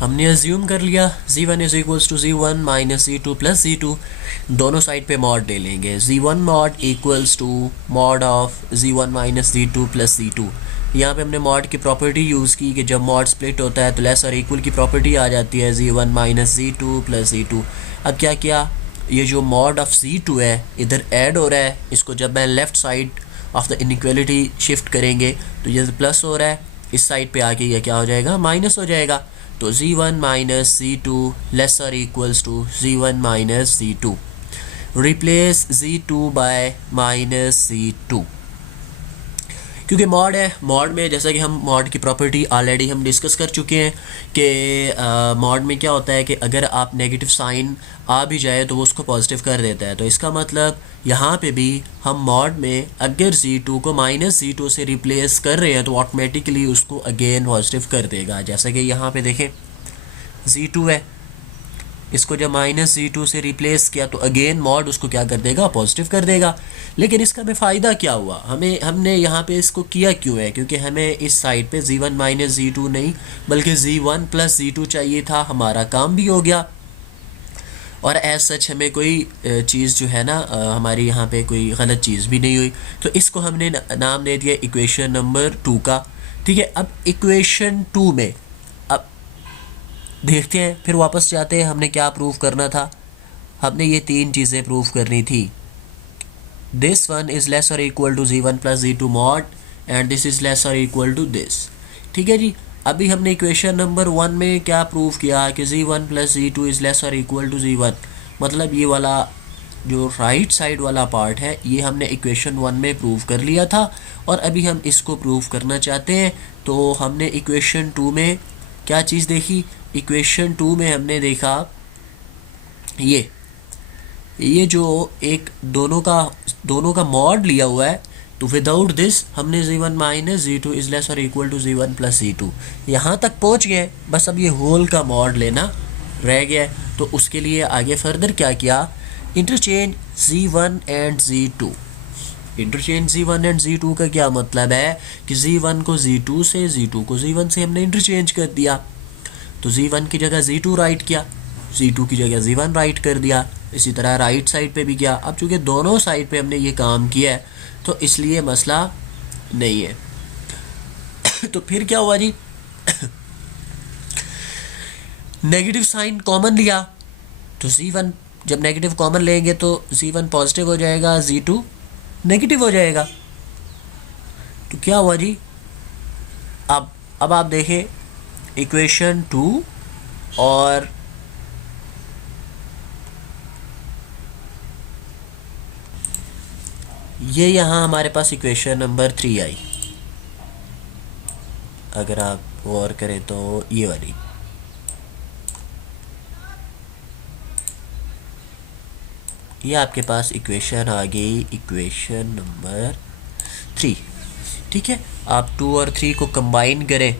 हमने अज्यूम कर लिया z1 is equals to z1 minus z2 plus z2, दोनों साइड पे मॉड ले लेंगे। z1 mod equals to mod of z1 minus z2 plus z2। यहाँ पे हमने मॉड की प्रॉपर्टी यूज़ की कि जब मॉड स्प्लिट होता है तो लेस और इक्वल की प्रॉपर्टी आ जाती है z1 minus z2 plus z2। अब क्या किया, ये जो मॉड ऑफ z2 है इधर ऐड हो रहा है, इसको जब मैं left side of the inequality shift करेंगे तो ये प्लस हो रहा है, इस साइड पे आके ये क्या हो जाएगा, माइनस हो जाएगा। तो z1 माइनस z2 लेस और equals to z1 minus z2। Replace z2 by minus z2, क्योंकि मॉड है, मॉड में जैसा कि हम मॉड की प्रॉपर्टी ऑलरेडी हम डिस्कस कर चुके हैं कि मॉड में क्या होता है कि अगर आप नेगेटिव साइन आ भी जाए तो वो उसको पॉजिटिव कर देता है। तो इसका मतलब यहाँ पे भी हम मॉड में अगर z2 को माइनस z2 से रिप्लेस कर रहे हैं तो ऑटोमेटिकली उसको अगेन पॉजिटिव कर देगा। जैसा कि यहाँ पे देखें z2 है, इसको जब माइनस z2 से रिप्लेस किया तो अगेन मॉड उसको क्या कर देगा, पॉजिटिव कर देगा। लेकिन इसका हमें फ़ायदा क्या हुआ, हमने यहाँ पे इसको किया क्यों है, क्योंकि हमें इस साइड पे z1 माइनस z2 नहीं बल्कि z1 प्लस z2 चाहिए था। हमारा काम भी हो गया और एज सच हमें कोई चीज़ जो है ना हमारी यहाँ पे कोई गलत चीज़ भी नहीं हुई। तो इसको हमने नाम दे दिया इक्वेशन नंबर 2 का। ठीक है, अब इक्वेशन 2 में अब देखते हैं, फिर वापस जाते हैं, हमने क्या प्रूव करना था, हमने ये 3 चीज़ें प्रूव करनी थी। दिस वन इज़ लेस और equal to z1 plus z2 mod and this is less और इक्वल टू दिस। ठीक है जी, अभी हमने इक्वेशन नंबर 1 में क्या प्रूव किया कि z1 plus z2 is less और इक्वल टू z1, मतलब ये वाला जो राइट साइड वाला पार्ट है ये हमने इक्वेशन 1 में प्रूव कर लिया था और अभी हम इसको प्रूव करना चाहते हैं। तो हमने इक्वेशन 2 में क्या चीज़ देखी, इक्वेशन 2 में हमने देखा ये जो एक दोनों का मॉड लिया हुआ है, तो विदाउट दिस हमने z1 minus z2 is less और equal to z1 plus z2 यहाँ तक पहुँच गए। बस अब ये होल का मॉड लेना रह गया है। तो उसके लिए आगे फर्दर क्या किया, interchange z1 and z2। Interchange z1 and z2 का क्या मतलब है कि z1 को z2 से, z2 को z1 से हमने इंटरचेंज कर दिया। तो z1 की जगह z2 राइट किया, z2 की जगह z1 राइट कर दिया। इसी तरह राइट साइड पे भी किया। अब चूँकि दोनों साइड पे हमने ये काम किया है तो इसलिए मसला नहीं है। तो फिर क्या हुआ जी, नेगेटिव साइन कॉमन लिया तो z1 जब नेगेटिव कॉमन लेंगे तो z1 पॉजिटिव हो जाएगा, z2 नेगेटिव हो जाएगा। तो क्या हुआ जी, अब आप देखें इक्वेशन 2 और ये यहाँ हमारे पास इक्वेशन नंबर 3 आई। अगर आप गौर करें तो ये वाली, ये आपके पास इक्वेशन आ गई, इक्वेशन नंबर 3। ठीक है, आप 2 और 3 को कंबाइन करें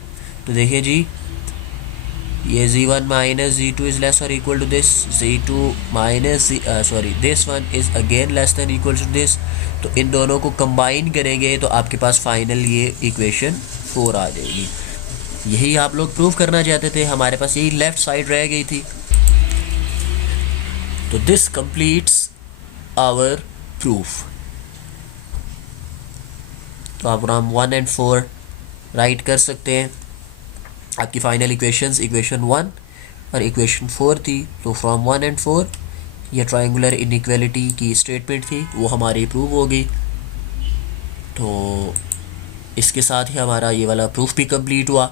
तो देखिए जी, ये z1 minus z2 is less और equal to this, z2 minus this one is again less than equal to this. तो इन दोनों को कंबाइन करेंगे तो आपके पास फाइनल ये इक्वेशन 4 आ जाएगी। यही आप लोग प्रूव करना चाहते थे, हमारे पास यही लेफ़्ट साइड रह गई थी। तो दिस कंप्लीट्स आवर प्रूफ। तो आप नाम 1 एंड 4 राइट कर सकते हैं। आपकी फाइनल इक्वेशंस इक्वेशन 1 और इक्वेशन 4 थी। तो फ्रॉम 1 एंड 4 ये ट्रायंगुलर इनइक्वालिटी की स्टेटमेंट थी, वो हमारी प्रूव हो गई। तो इसके साथ ही हमारा ये वाला प्रूफ भी कंप्लीट हुआ।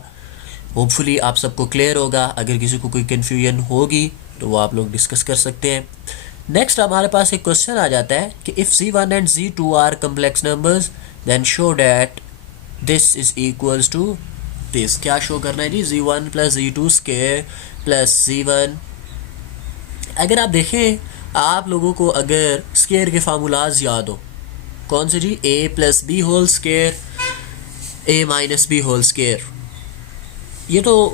होपफुली आप सबको क्लियर होगा। अगर किसी को कोई कन्फ्यूजन होगी तो वो आप लोग डिस्कस कर सकते हैं। नेक्स्ट हमारे पास एक क्वेश्चन आ जाता है कि if z1 and z2 are complex numbers then show that this is equals to this. क्या शो करना है जी, z1 plus z2 square plus z1। अगर आप देखें, आप लोगों को अगर स्क्वायर के फार्मूलाज याद हो, कौन से जी, a plus B whole square, a minus B whole square, ये तो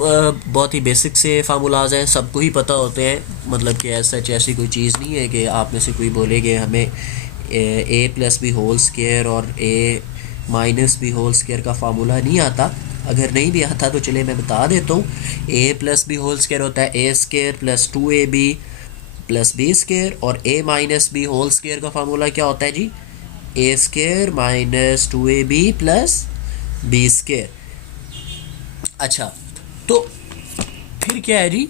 बहुत ही बेसिक से फार्मूलाज हैं, सबको ही पता होते हैं। मतलब कि ऐसी कोई चीज़ नहीं है कि आप में से कोई बोलेगे हमें a plus B whole square और a minus B whole square का फार्मूला नहीं आता। अगर नहीं भी आता तो चलिए मैं बता देता हूँ। A plus B whole square होता है A square plus 2ab plus B square, और A minus B whole square का फार्मूला क्या होता है जी, A square minus 2ab plus B square. अच्छा, तो फिर क्या है जी,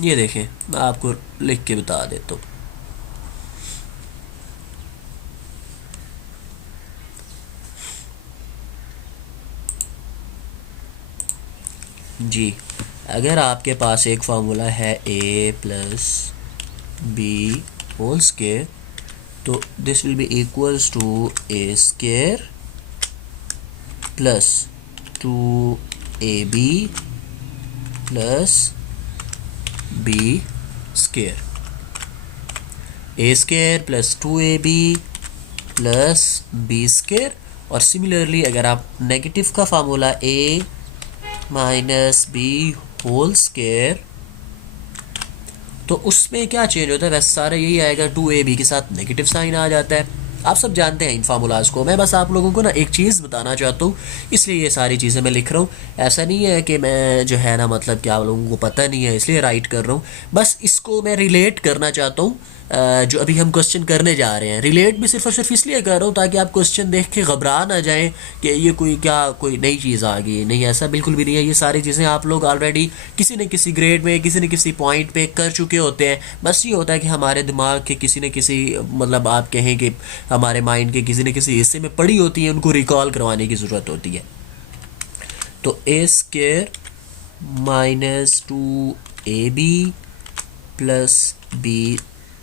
ये देखें मैं आपको लिख के बता देता हूँ। जी, अगर आपके पास एक फार्मूला है A plus B whole square, तो this will be equals to A square plus 2ab plus B square, A square plus 2ab plus B square. और सिमिलरली अगर आप नेगेटिव का formula A minus B whole square, तो उसमें क्या change होता है, वैसे सारा यही आएगा, 2ab के साथ नेगेटिव साइन आ जाता है। आप सब जानते हैं इन फार्मूलाज को, मैं बस आप लोगों को ना एक चीज़ बताना चाहता हूँ, इसलिए ये सारी चीज़ें मैं लिख रहा हूँ। ऐसा नहीं है कि मैं जो है ना मतलब कि आप लोगों को पता नहीं है इसलिए राइट कर रहा हूँ, बस इसको मैं रिलेट करना चाहता हूँ जो अभी हम क्वेश्चन करने जा रहे हैं। रिलेट भी सिर्फ और सिर्फ इसलिए कर रहा हूँ ताकि आप क्वेश्चन देख के घबरा ना जाएं कि ये कोई नई चीज़ आ गई। नहीं, ऐसा बिल्कुल भी नहीं है। ये सारी चीज़ें आप लोग ऑलरेडी किसी न किसी ग्रेड में किसी न किसी पॉइंट पे कर चुके होते हैं। बस ये होता है कि हमारे दिमाग के किसी न किसी मतलब आप कहें कि हमारे माइंड के किसी न किसी हिस्से में पड़ी होती है, उनको रिकॉल करवाने की ज़रूरत होती है। तो A square minus 2ab plus B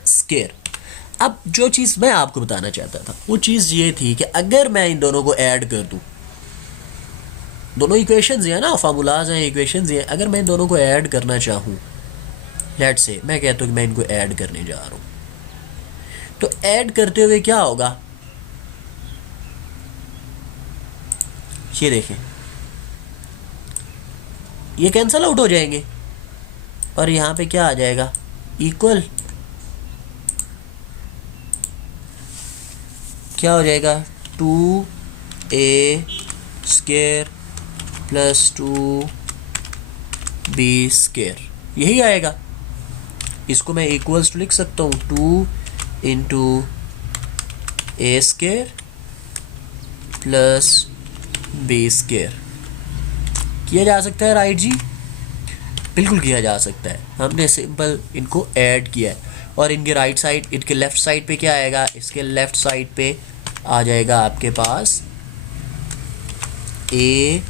square. अब जो चीज़ मैं आपको बताना चाहता था वो चीज़ ये थी कि अगर मैं इन दोनों को ऐड कर दूं, दोनों इक्वेशंस हैं ना, फार्मूलाज हैं, इक्वेशंस हैं, अगर मैं इन दोनों को ऐड करना चाहूँ, लेट्स से मैं कहता हूँ कि मैं इनको ऐड करने जा रहा हूँ, तो ऐड करते हुए क्या होगा, ये देखें ये कैंसिल आउट हो जाएंगे और यहाँ पे क्या आ जाएगा, इक्वल क्या हो जाएगा, 2a square plus 2b square, यही आएगा। इसको मैं इक्वल्स टू लिख सकता हूँ 2 into A square plus B square. किया जा सकता है राइट जी, बिल्कुल किया जा सकता है। हमने सिंपल इनको ऐड किया है और इनके राइट साइड, इनके लेफ़्ट साइड पे क्या आएगा, इसके लेफ़्ट साइड पे आ जाएगा आपके पास a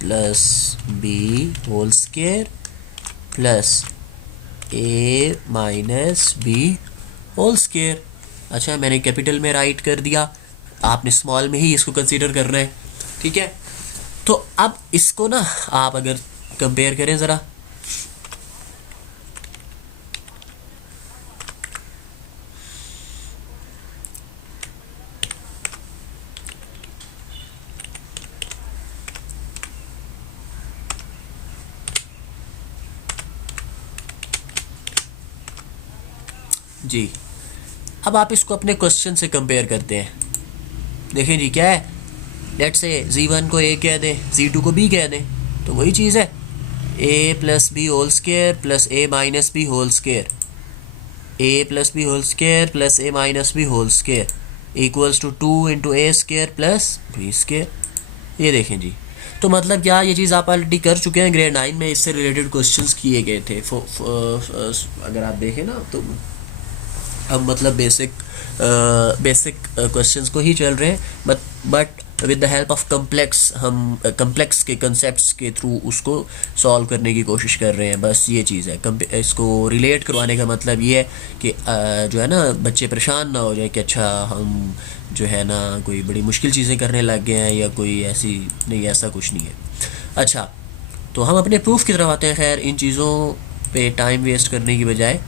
plus B whole square plus a minus B whole square. अच्छा, मैंने कैपिटल में राइट कर दिया, आपने स्मॉल में ही इसको कंसीडर करना है, ठीक है। तो अब इसको ना आप अगर कंपेयर करें ज़रा, जी अब आप इसको अपने क्वेश्चन से कंपेयर करते हैं। देखें जी क्या है, लेट्स से z1 को a कह दें, z2 को b कह दें, तो वही चीज़ है, a plus B whole square plus a minus B whole square, a plus B whole square plus a minus B whole square equals to 2 into A square plus B square. ये देखें जी, तो मतलब क्या ये चीज़ आप ऑलरेडी कर चुके हैं, ग्रेड 9 में इससे रिलेटेड क्वेश्चंस किए गए थे। अगर आप देखें ना तो हम मतलब बेसिक क्वेश्चंस को ही चल रहे हैं, but with the help of complex, हम कम्प्लेक्स के कंसेप्ट्स के थ्रू उसको सॉल्व करने की कोशिश कर रहे हैं। बस ये चीज़ है, इसको रिलेट करवाने का मतलब ये है कि जो है ना बच्चे परेशान ना हो जाए कि अच्छा हम जो है ना कोई बड़ी मुश्किल चीज़ें करने लग गए हैं या कोई ऐसी नहीं, ऐसा कुछ नहीं है। अच्छा, तो हम अपने प्रूफ की तरफ आते हैं। खैर, इन चीज़ों पे टाइम वेस्ट करने की बजाय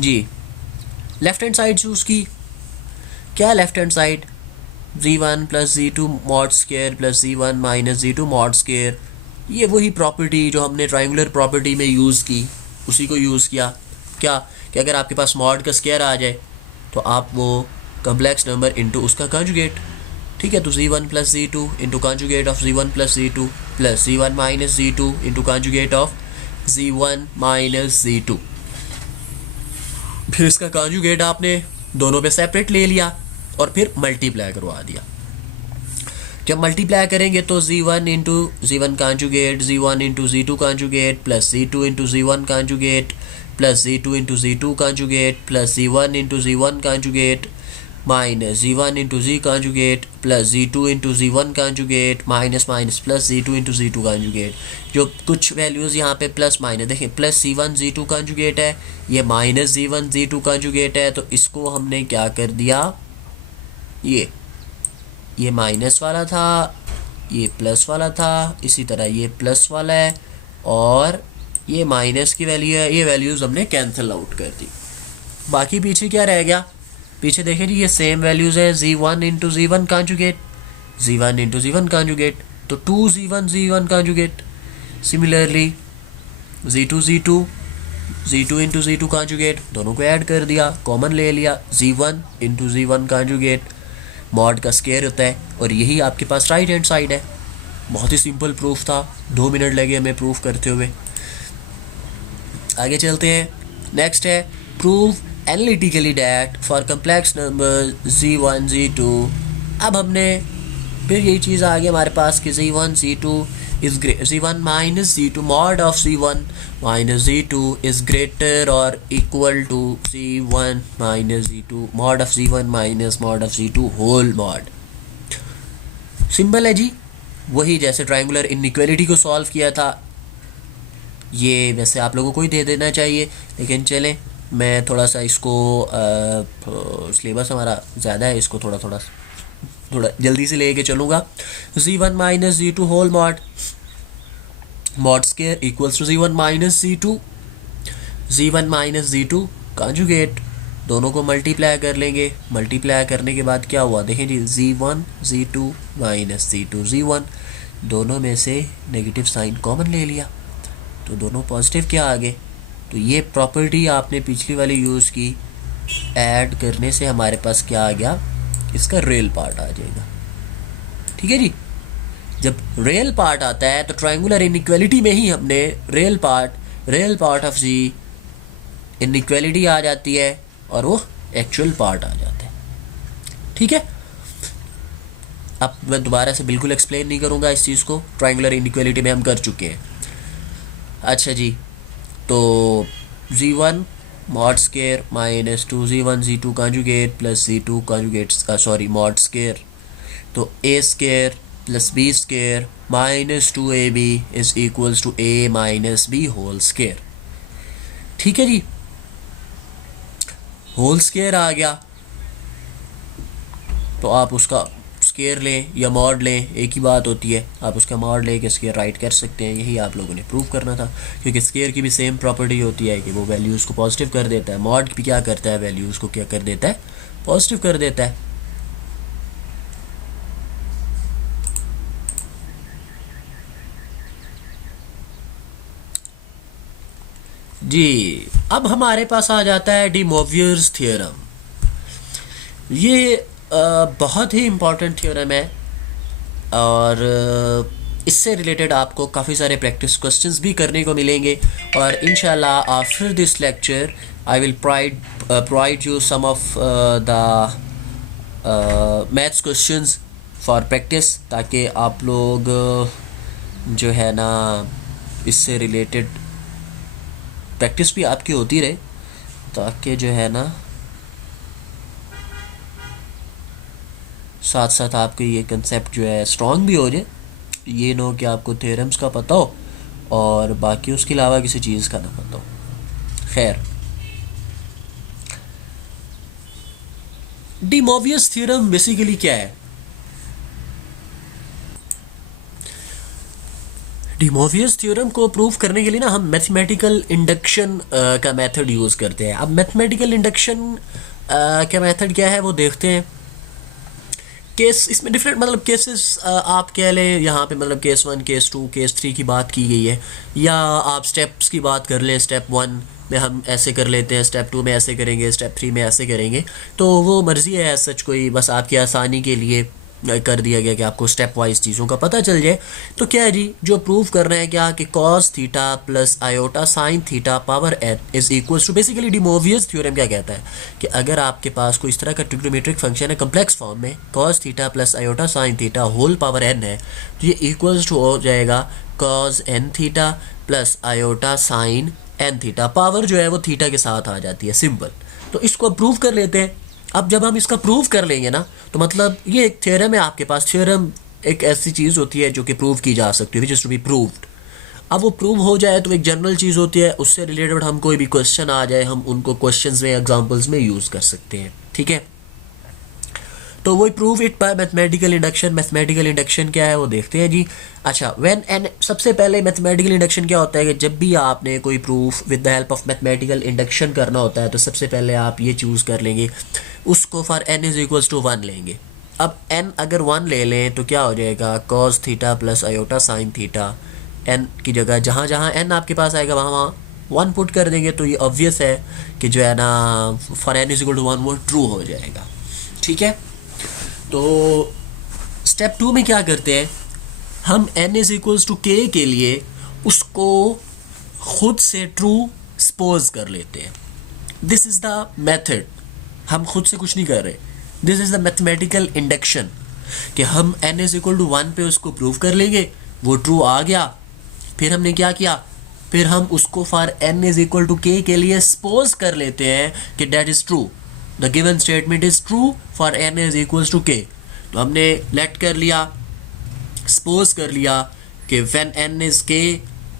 जी लेफ़्ट हैंड साइड चूज़ की। क्या left hand side, z1 plus z2 mod square plus z1 minus z2 mod square, ये वही प्रॉपर्टी जो हमने ट्रायंगुलर प्रॉपर्टी में यूज़ की, उसी को यूज़ किया। क्या कि अगर आपके पास मॉड का स्क्वायर आ जाए तो आप वो कम्प्लेक्स नंबर इनटू उसका कंजुगेट, ठीक है, तो z1 plus z2 into conjugate of z1 plus z2 plus z1 minus z2 into conjugate of z1 minus z2। फिर इसका कॉन्जुगेट आपने दोनों पे सेपरेट ले लिया और फिर मल्टीप्लाई करवा दिया। जब मल्टीप्लाई करेंगे तो z1 into z1 conjugate, z1 into z2 conjugate plus z2 into z1 conjugate plus z2 into z2 conjugate plus z1 into z1 conjugate minus z1 into z conjugate plus z2 into z1 conjugate minus minus plus z2 into z2 conjugate. जो कुछ values यहाँ पे plus minus देखें, plus z1 z2 conjugate है, ये minus z1 z2 conjugate है, तो इसको हमने क्या कर दिया, ये माइनस वाला था, ये प्लस वाला था, इसी तरह ये प्लस वाला है और ये माइनस की वैल्यू है, ये वैल्यूज़ हमने कैंसिल आउट कर दी। बाकी पीछे क्या रह गया, पीछे देखें जी ये सेम वैल्यूज़ है, z1 into z1 conjugate, z1 into z1 conjugate, तो 2z1 z1 conjugate. Similarly z2 z2 z2 into z2 conjugate, दोनों को ऐड कर दिया, कॉमन ले लिया, z1 into z1 conjugate, mod का स्केयर होता है और यही आपके पास राइट हैंड साइड है। बहुत ही सिंपल प्रूफ था, 2 मिनट लगे हमें प्रूफ करते हुए। आगे चलते हैं, नेक्स्ट है prove analytically that for complex number z1 z2। अब हमने फिर यही चीज़ आ गई हमारे पास कि z1 z2 is z1 minus z2 mod of z1 minus z2 is greater or equal to z1 minus z2 mod of z1 minus mod of z2 whole mod। Simple है जी, वही जैसे ट्रायंगुलर इनइक्वालिटी को solve किया था, ये वैसे आप लोगों को ही दे देना चाहिए, लेकिन चलें मैं थोड़ा सा इसको सिलेबस हमारा ज़्यादा है, इसको थोड़ा जल्दी से लेके चलूँगा। z1 minus z2 whole mod square equals to z1 minus z2, z1 minus z2 conjugate, दोनों को मल्टीप्लाई कर लेंगे। मल्टीप्लाई करने के बाद क्या हुआ देखें जी, z1 z2 minus z2 z1, दोनों में से नेगेटिव साइन कॉमन ले लिया तो दोनों पॉजिटिव क्या आ गए। तो ये प्रॉपर्टी आपने पिछली वाली यूज़ की, ऐड करने से हमारे पास क्या आ गया, इसका रियल पार्ट आ जाएगा। ठीक है जी, जब रियल पार्ट आता है तो ट्रायंगुलर इनइक्वालिटी में ही हमने रियल पार्ट ऑफ जी इनइक्वालिटी आ जाती है और वो एक्चुअल पार्ट आ जाता है। ठीक है, अब मैं दोबारा से बिल्कुल एक्सप्लेन नहीं करूँगा इस चीज़ को, ट्रायंगुलर इनइक्वालिटी में हम कर चुके हैं। अच्छा जी, तो z1 mod square minus 2z1 z2 conjugate plus z2 conjugate mod square, तो a square plus b square minus 2ab is equals to a minus b whole square. ठीक है जी, होल स्केयर आ गया तो आप उसका स्केयर लें या मॉड लें, एक ही बात होती है, आप उसका मॉड ले के स्केयर राइट कर सकते हैं। यही आप लोगों ने प्रूव करना था, क्योंकि स्केयर की भी सेम प्रॉपर्टी होती है कि वो वैल्यूज़ को पॉजिटिव कर देता है, मॉड भी क्या करता है, वैल्यूज़ को क्या कर देता है, पॉजिटिव कर देता है। जी, अब हमारे पास आ जाता है डी मोवियर्स थ्योरम। ये बहुत ही इम्पॉर्टेंट थ्योरम है और इससे रिलेटेड आपको काफ़ी सारे प्रैक्टिस क्वेश्चंस भी करने को मिलेंगे और इंशाल्लाह after this lecture I will provide you some of the maths questions for practice, ताकि आप लोग जो है ना इससे रिलेटेड प्रैक्टिस भी आपकी होती रहे, ताकि जो है ना साथ साथ आपके ये कंसेप्ट जो है स्ट्रॉन्ग भी हो जाए। ये ना हो कि आपको थ्योरम्स का पता हो और बाकी उसके अलावा किसी चीज़ का ना पता हो। खैर, डी मोवियस थ्योरम बेसिकली क्या है? डी मोवियस थ्योरम को प्रूव करने के लिए ना हम मैथमेटिकल इंडक्शन का मेथड यूज़ करते हैं। अब मैथमेटिकल इंडक्शन का मेथड क्या है वो देखते हैं। केस, इसमें डिफरेंट मतलब केसेस आप कह लें, यहाँ पे मतलब केस 1, केस 2, केस 3 की बात की गई है, या आप स्टेप्स की बात कर लें, स्टेप 1 में हम ऐसे कर लेते हैं, स्टेप 2 में ऐसे करेंगे, स्टेप 3 में ऐसे करेंगे, तो वो मर्ज़ी है सच कोई, बस आपकी आसानी के लिए कर दिया गया कि आपको स्टेप वाइज चीज़ों का पता चल जाए। तो क्या है जी, जो प्रूव कर रहे हैं क्या कि cos theta plus iota sine theta power n is equals to, basically de Moivre theorem क्या कहता है कि अगर आपके पास कोई इस तरह का ट्रिग्नोमेट्रिक फंक्शन है कम्प्लेक्स फॉर्म में, cos theta plus iota sine theta whole power n है, तो ये इक्वल्स टू हो जाएगा cos n theta plus iota sine n theta. Power जो है वो थीटा के साथ आ जाती है, सिंपल। तो इसको प्रूव कर लेते हैं। अब जब हम इसका प्रूव कर लेंगे ना, तो मतलब ये एक थ्योरम है आपके पास। थ्योरम एक ऐसी चीज़ होती है जो कि प्रूव की जा सकती है, which is to be proved. अब वो प्रूव हो जाए तो एक जनरल चीज़ होती है, उससे रिलेटेड हम कोई भी क्वेश्चन आ जाए हम उनको क्वेश्चंस में एग्जांपल्स में यूज़ कर सकते हैं, ठीक है। तो वही prove it by mathematical induction. Mathematical induction क्या है वो देखते हैं जी। अच्छा, व्हेन एन, सबसे पहले मैथमेटिकल इंडक्शन क्या होता है कि जब भी आपने कोई proof with the help of mathematical induction करना होता है तो सबसे पहले आप ये चूज़ कर लेंगे, उसको for n is equals to 1 लेंगे। अब n अगर 1 ले लें तो क्या हो जाएगा, cos theta plus iota sine theta. n की जगह जहाँ जहाँ n आपके पास आएगा वहाँ वहाँ 1 पुट कर देंगे, तो ये ऑब्वियस है कि जो है ना for n is equal to 1 वो ट्रू हो जाएगा, ठीक है। तो स्टेप 2 में क्या करते हैं, हम n is equals to k के लिए उसको खुद से ट्रू सपोज कर लेते हैं। दिस इज़ द मेथड, हम खुद से कुछ नहीं कर रहे। This is the mathematical induction कि हम n इज इक्वल टू 1 पे उसको प्रूव कर लेंगे, वो ट्रू आ गया। फिर हमने क्या किया, फिर हम उसको for n is equal to k के लिए सपोज कर लेते हैं कि that is true, the given statement is true for n is equals to k। तो हमने लेट कर लिया, सपोज कर लिया कि when n is k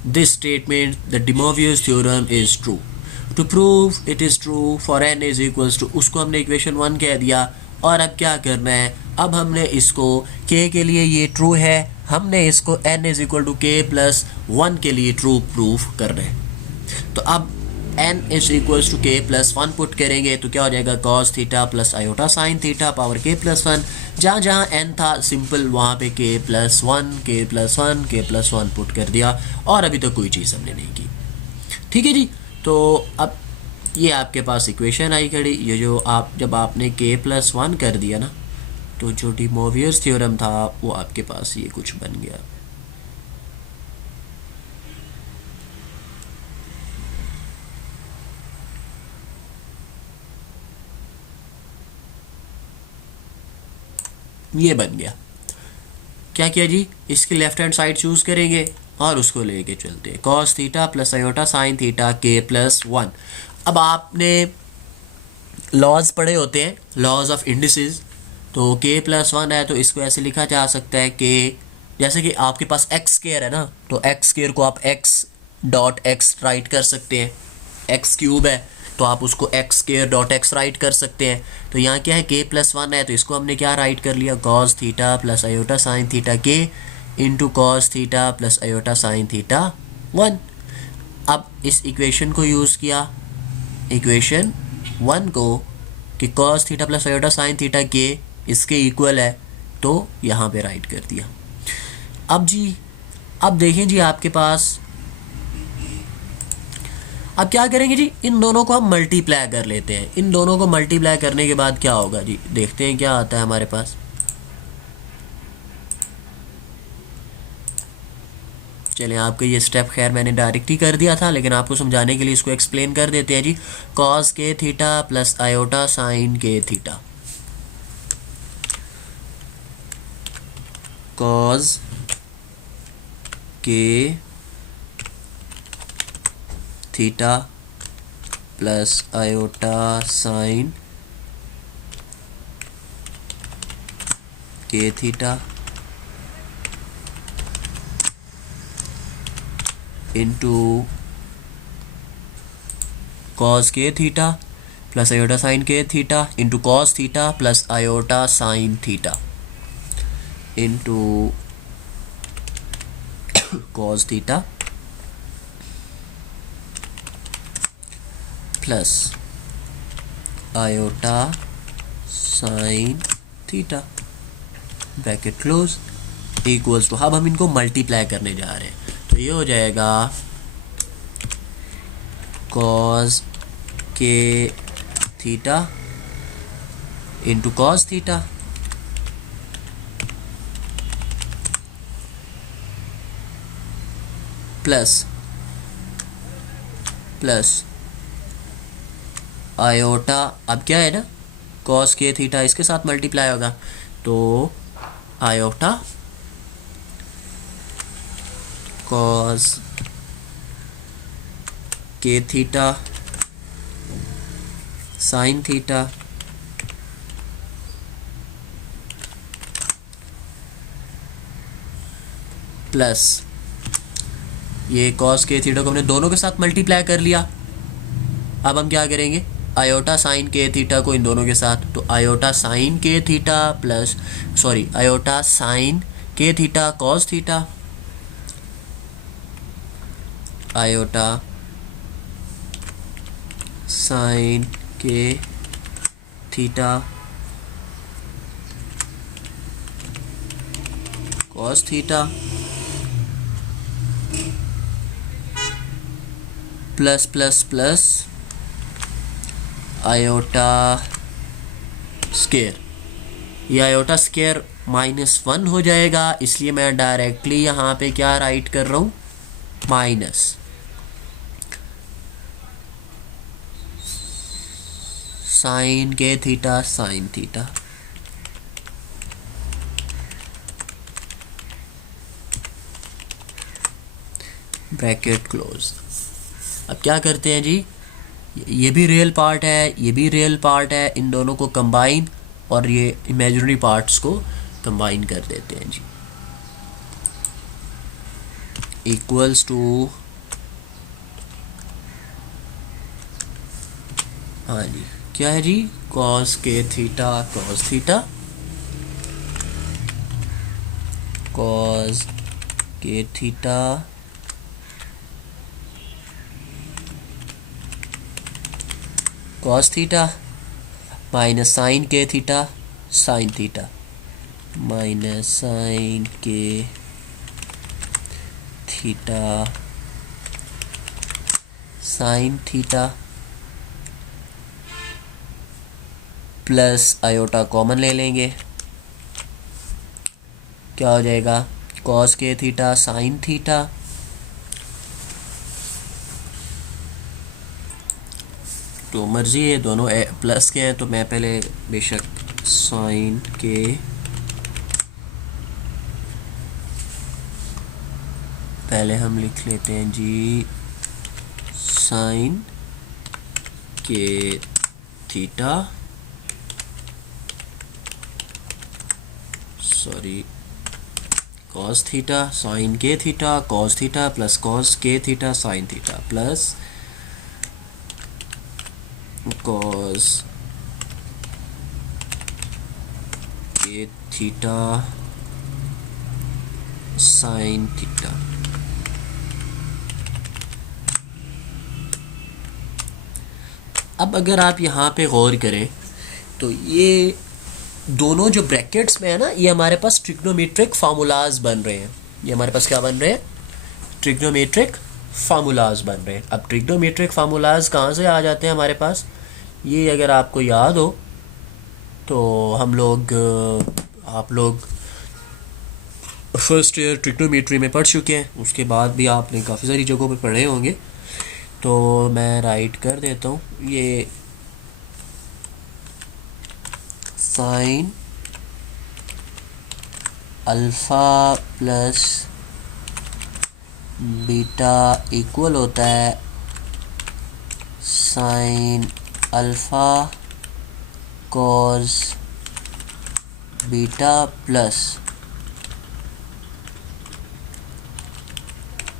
this statement the De Moivre's theorem is true. To prove it is true for n is equals to, उसको हमने equation 1 कह दिया। और अब क्या करना है, अब हमने इसको k के लिए ये ट्रू है, हमने इसको n is equal to k plus 1 के लिए ट्रू प्रूव कर रहे हैं। तो अब n is equals to k plus 1 put करेंगे तो क्या हो जाएगा, cos theta plus iota sine theta power k plus 1। जहाँ जहाँ n था सिंपल वहाँ पे k plus 1 k plus 1 k plus 1 put कर दिया, और अभी तक कोई चीज़ हमने नहीं की, ठीक है जी। तो अब ये आपके पास इक्वेशन आई खड़ी, ये जो आप जब आपने k प्लस 1 कर दिया ना, तो जो डी मोवियर्स थ्योरम था वो आपके पास ये कुछ बन गया। ये बन गया। क्या किया जी, इसकी लेफ्ट हैंड साइड चूज़ करेंगे और उसको लेके चलते हैं, cos theta plus iota sine theta k plus 1। अब आपने लॉज पढ़े होते हैं, लॉज ऑफ इंडिसेस। तो k प्लस 1 है तो इसको ऐसे लिखा जा सकता है k, जैसे कि आपके पास x स्क्वायर है ना, तो x स्क्वायर को आप x डॉट x राइट कर सकते हैं। x क्यूब है तो आप उसको x square dot x right कर सकते हैं। तो यहाँ क्या है, k प्लस 1 है तो इसको हमने क्या राइट कर लिया, cos theta plus iota sine theta k into cos theta plus iota sine theta 1। अब इस इक्वेशन को यूज़ किया, इक्वेशन 1 को, कि cos theta plus iota sine theta k इसके इक्वल है, तो यहाँ पे राइट कर दिया। अब जी, अब देखें जी आपके पास, अब क्या करेंगे जी, इन दोनों को हम मल्टीप्लाई कर लेते हैं। इन दोनों को मल्टीप्लाई करने के बाद क्या होगा जी, देखते हैं क्या आता है हमारे पास। चलिए, आपको ये स्टेप खैर मैंने डायरेक्ट ही कर दिया था, लेकिन आपको समझाने के लिए इसको एक्सप्लेन कर देते हैं जी। कॉस के थीटा प्लस आयोटा साइन के थीटा, कॉस के थीटा प्लस आयोटा साइन के थीटा इंटू कॉस के थीटा प्लस आयोटा साइन के theta into cos theta plus iota sine theta into cos theta plus iota sine theta, bracket close, equals to, अब हम इनको multiply करने जा रहे हैं। तो ये हो जाएगा कॉस के theta into cos theta plus iota, अब क्या है ना, कॉस के थीटा इसके साथ मल्टीप्लाई होगा, तो आयोटा कॉस के थीटा साइन थीटा प्लस ये कॉस के थीटा को हमने दोनों के साथ मल्टीप्लाई कर लिया। अब हम क्या करेंगे, आयोटा साइन के थीटा को इन दोनों के साथ, तो आयोटा साइन के थीटा प्लस आयोटा साइन के theta cos theta, iota sine के theta cos theta plus plus plus iota square, ये आयोटा स्केयर -1 हो जाएगा, इसलिए मैं डायरेक्टली यहाँ पे क्या राइट कर रहा हूँ, माइनस साइन के theta sine theta. Bracket close. अब क्या करते हैं जी, ये भी रियल पार्ट है, ये भी रियल पार्ट है, इन दोनों को कंबाइन और ये इमेजिनरी पार्ट्स को कंबाइन कर देते हैं जी, इक्वल्स टू, हाँ जी क्या है जी, कॉस के थीटा कॉस थीटा कॉस के theta cos theta minus sine के theta sine theta minus sine के theta sine theta plus iota common ले लेंगे, क्या हो जाएगा, कॉस के थीटा साइन थीटा तो मर्जी है, दोनों प्लस के हैं तो मैं पहले बेशक साइन के पहले हम लिख लेते हैं जी साइन के थीटा कॉस थीटा साइन के theta cos theta plus cos के theta sine theta plus cos के थीटा साइन थीटा। अब अगर आप यहाँ पे गौर करें तो ये दोनों जो ब्रैकेट्स में है ना, ये हमारे पास ट्रिग्नोमेट्रिक फार्मूलाज बन रहे हैं, ये हमारे पास क्या बन रहे हैं, ट्रिग्नोमेट्रिक फार्मूलाज बन रहे हैं। अब ट्रिग्नोमेट्रिक फार्मूलाज कहाँ से आ जाते हैं हमारे पास, ये अगर आपको याद हो तो आप लोग फर्स्ट ईयर ट्रिग्नोमेट्री में पढ़ चुके हैं, उसके बाद भी आपने काफ़ी सारी जगहों पे पढ़े होंगे, तो मैं राइट कर देता हूँ, ये sine alpha plus beta equal होता है sine alpha cos beta plus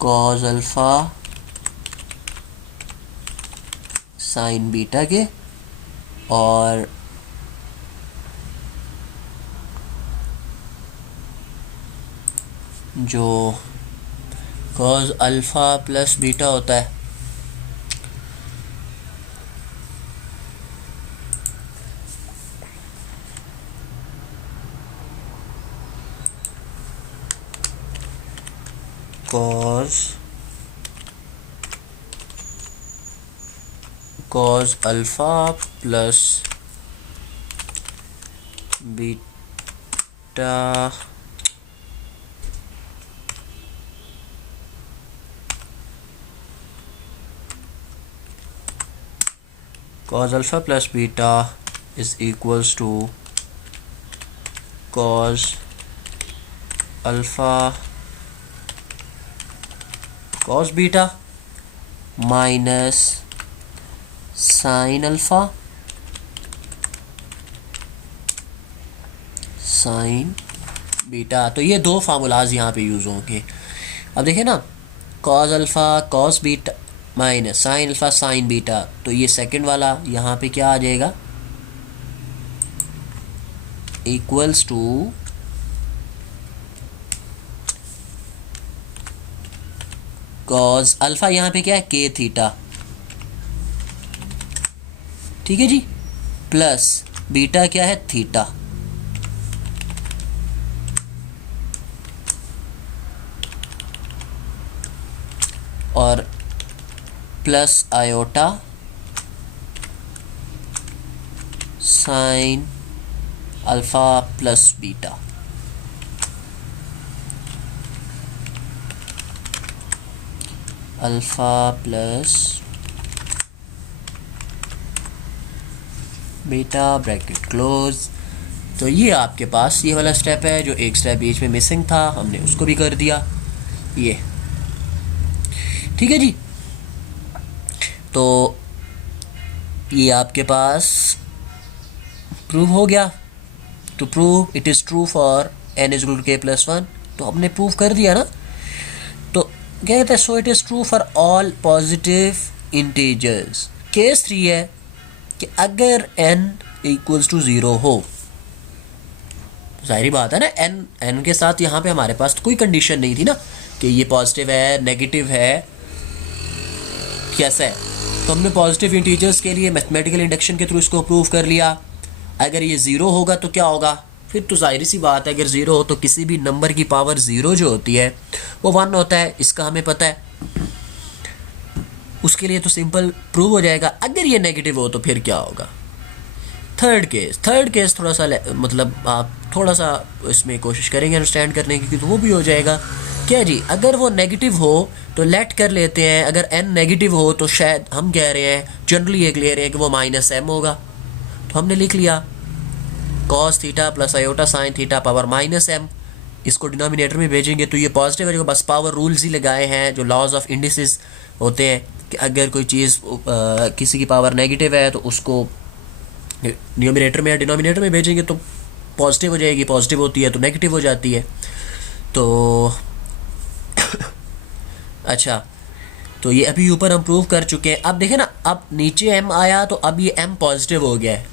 cos alpha sine beta के, और जो कॉस अल्फ़ा प्लस बीटा होता है cos alpha plus beta cos alpha plus beta is equals to cos alpha cos beta minus sine alpha sine beta. तो ये दो formulas यहाँ पे यूज़ होंगे। अब देखिए ना, cos alpha cos beta minus sine alpha sine beta, तो ये सेकंड वाला यहाँ पे क्या आ जाएगा, इक्वल्स टू cos अल्फ़ा यहाँ पे क्या है, k थीटा, ठीक है जी, प्लस बीटा क्या है, थीटा, और plus iota sign alpha plus beta. Alpha plus beta bracket close. तो ये आपके पास ये वाला स्टेप है, जो एक स्टेप बीच में मिसिंग था, हमने उसको भी कर दिया, ये ठीक है जी। तो ये आपके पास प्रूव हो गया। To prove it is true for n is equal to k+1, तो हमने प्रूव कर दिया ना। तो क्या कहते हैं, so it is true for all positive integers. Case 3 है कि अगर n इक्वल्स टू 0 हो, जाहिर बात है ना, n के साथ यहाँ पे हमारे पास तो कोई कंडीशन नहीं थी ना कि ये पॉजिटिव है नेगेटिव है कैसा है। तो हमने पॉजिटिव इंटीजर्स के लिए मैथमेटिकल इंडक्शन के थ्रू इसको प्रूव कर लिया। अगर ये 0 होगा तो क्या होगा, फिर तो जाहिर सी बात है, अगर 0 हो तो किसी भी नंबर की पावर 0 जो होती है वो 1 होता है, इसका हमें पता है। उसके लिए तो सिंपल प्रूव हो जाएगा। अगर ये नेगेटिव हो तो फिर क्या होगा। थर्ड केस थोड़ा सा मतलब आप थोड़ा सा इसमें कोशिश करेंगे अंडरस्टैंड करने की, तो वो भी हो जाएगा। क्या जी, अगर वो नेगेटिव हो तो लेट कर लेते हैं, अगर n नेगेटिव हो तो शायद हम कह रहे हैं, जनरली ये कह रहे हैं कि वो -m होगा। तो हमने लिख लिया cos theta plus iota sine theta power -m। इसको डिनोमिनेटर में भेजेंगे तो ये पॉजिटिव है, जो बस पावर रूल्स ही लगाए हैं, जो लॉज ऑफ इंडिसेस होते हैं कि अगर कोई चीज़ किसी की पावर नेगेटिव है तो उसको न्यूमिनेटर में या डिनोमिनेटर में भेजेंगे तो पॉजिटिव हो जाएगी, पॉजिटिव होती है तो नेगेटिव हो जाती है। तो अच्छा, तो ये अभी ऊपर हम प्रूव कर चुके हैं। अब देखें ना, अब नीचे m आया तो अब ये m पॉजिटिव हो गया है,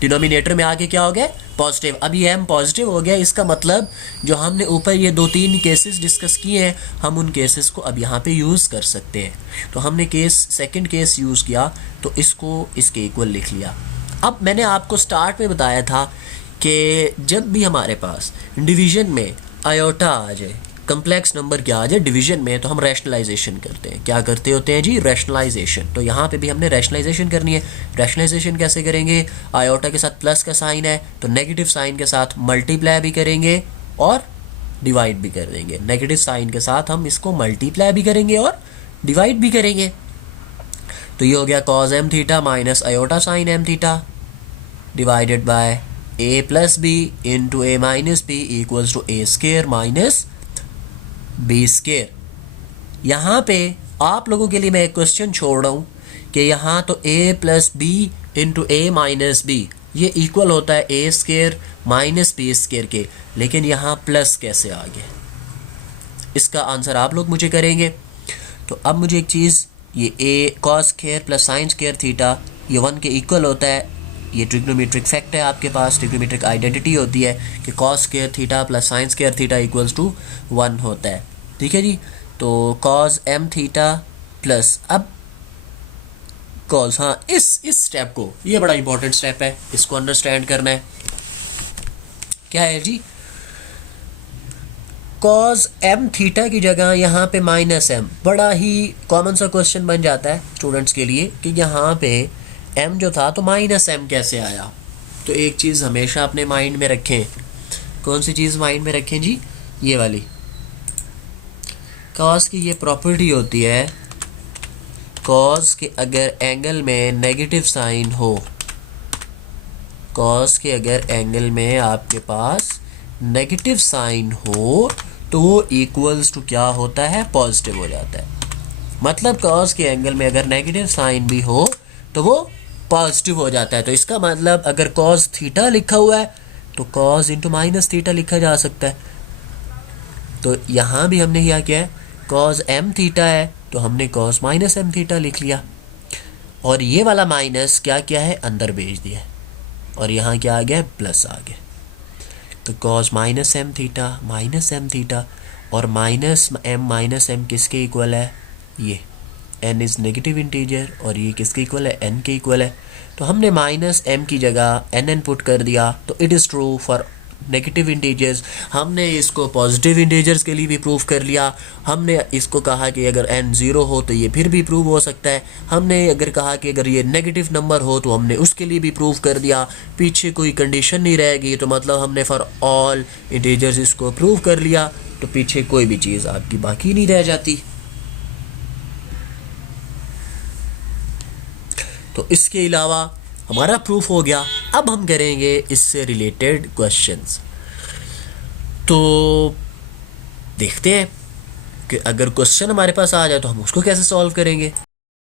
डिनोमिनेटर में आके क्या हो गया, पॉजिटिव। अब ये m पॉजिटिव हो गया, इसका मतलब जो हमने ऊपर ये 2-3 केसेस डिस्कस किए हैं, हम उन केसेस को अब यहाँ पे यूज़ कर सकते हैं। तो हमने सेकंड केस यूज़ किया तो इसको इसके इक्वल लिख लिया। अब मैंने आपको स्टार्ट में बताया था कि जब भी हमारे पास डिवीज़न में आयोटा आ जाए, कम्प्लेक्स नंबर क्या आ जाए डिवीज़न में, तो हम रैशनलाइजेशन करते हैं। क्या करते होते हैं जी, रैशनलाइजेशन। तो यहाँ पे भी हमने रैशनलाइजेशन करनी है। रैशनलाइजेशन कैसे करेंगे, आयोटा के साथ प्लस का साइन है तो नेगेटिव साइन के साथ मल्टीप्लाई भी करेंगे और डिवाइड भी कर देंगे। नेगेटिव साइन के साथ हम इसको मल्टीप्लाई भी करेंगे और डिवाइड भी करेंगे। तो ये हो गया cos m theta minus iota sine m theta divided by a plus B into a minus B equals to a square minus B square. यहाँ पे आप लोगों के लिए मैं एक क्वेश्चन छोड़ रहा हूँ कि यहाँ तो a plus B into a minus B ये इक्वल होता है a square minus B square के, लेकिन यहाँ प्लस कैसे आ गया, इसका आंसर आप लोग मुझे करेंगे। तो अब मुझे एक चीज़, ये a cos square plus sine square theta ये 1 के इक्वल होता है। ये ट्रिग्नोमेट्रिक फैक्ट है, आपके पास ट्रिग्नोमेट्रिक आइडेंटिटी होती है कि cos square theta plus sine square theta equals to 1 होता है, ठीक है जी। तो cos m थीटा प्लस, अब cos, हाँ इस स्टेप को, ये बड़ा इंपॉर्टेंट स्टेप है, इसको अंडरस्टैंड करना है। क्या है जी, cos m थीटा की जगह यहाँ पे -m, बड़ा ही कॉमन सा क्वेश्चन बन जाता है स्टूडेंट्स के लिए कि यहाँ पे m जो था तो -m कैसे आया। तो एक चीज़ हमेशा अपने माइंड में रखें। कौन सी चीज़ माइंड में रखें जी, ये वाली। cos की ये प्रॉपर्टी होती है कॉस के अगर एंगल में नेगेटिव साइन हो, कॉस के अगर एंगल में आपके पास नेगेटिव साइन हो तो वो इक्वल्स टू क्या होता है, पॉजिटिव हो जाता है। मतलब कॉस के एंगल में अगर नेगेटिव साइन भी हो तो वो पॉजिटिव हो जाता है। तो इसका मतलब अगर कॉस थीटा लिखा हुआ है तो कॉस इंटू माइनस थीटा लिखा जा सकता है। तो यहाँ भी हमने क्या किया है, कॉस एम थीटा है तो हमने कॉस माइनस एम थीटा लिख लिया, और ये वाला माइनस क्या किया है, अंदर भेज दिया है, और यहाँ क्या आ गया है, प्लस आ गया। तो कॉस माइनस एम थीटा और माइनस एम किसके इक्वल है, ये n इज़ नेगेटिव इंटीजर, और ये किसके इक्वल है, n के इक्वल है। तो हमने माइनस एम की जगह n पुट कर दिया, तो it is true for negative integers. हमने इसको पॉजिटिव इंटीजर्स के लिए भी प्रूव कर लिया। हमने इसको कहा कि अगर n 0 हो तो ये फिर भी प्रूव हो सकता है। हमने अगर कहा कि अगर ये नेगेटिव नंबर हो तो हमने उसके लिए भी प्रूव कर दिया। पीछे कोई कंडीशन नहीं रहेगी, तो मतलब हमने फॉर ऑल इंटीजर्स इसको प्रूव कर लिया, तो पीछे कोई भी चीज़ आपकी बाकी नहीं रह जाती। तो इसके अलावा हमारा प्रूफ हो गया। अब हम करेंगे इससे रिलेटेड क्वेश्चंस। तो देखते हैं कि अगर क्वेश्चन हमारे पास आ जाए तो हम उसको कैसे सॉल्व करेंगे।